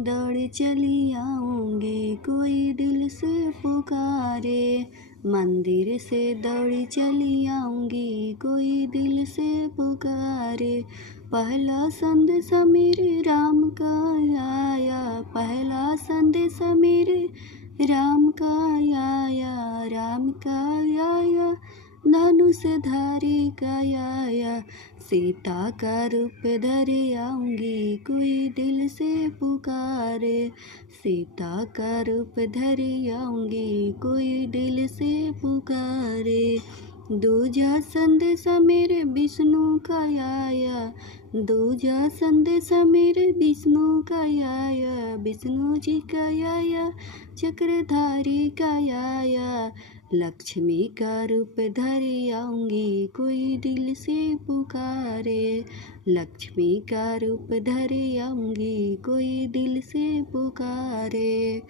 दौड़ चली आऊँगी, कोई दिल से पुकारे। मंदिर से दौड़ चली आऊँगी, कोई दिल से पुकारे। पहला संदेशा मेरे राम का आया, पहला संदेशा मेरे राम का आया, राम का आया, धनुषधारी का आया। सीता का रूप धरे आऊँगी, कोई दिल से पुकारे। सीता का रूप धरे आऊँगी, कोई दिल से पुकारे। दूजा संदेशा मेरे विष्णु का आया, दूजा संदेशा मेरे विष्णु का आया। विष्णु जी का आया, चक्रधारी का आया। लक्ष्मी का रूप धरे आऊँगी, कोई दिल से पुकारे। लक्ष्मी का रूप धरे आऊँगी, कोई दिल से पुकारे।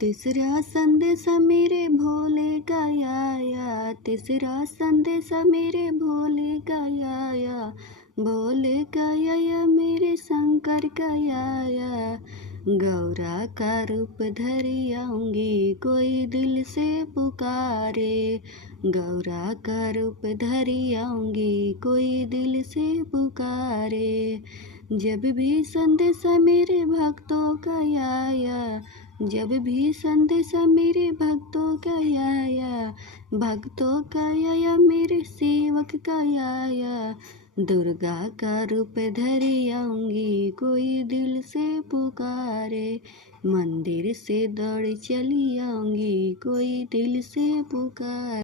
तीसरा संदेशा मेरे भोले का आया, तीसरा संदेशा मेरे भोले का आया। भोले का आया, मेरे शंकर का आया। गौरा का रूप धरे आऊँगी, कोई दिल से पुकारे। गौरा का रूप धरे आऊँगी, कोई दिल से पुकारे। जब भी संदेशा मेरे भक्तों का आया, जब भी संदेशा मेरे भक्तों का आया, भक्तों का आया, मेरे सेवक का आया। दुर्गा का रूप धरे आऊँगी, कोई दिल से पुकारे। मंदिर से दौड़ चली आऊँगी, कोई दिल से पुकारे।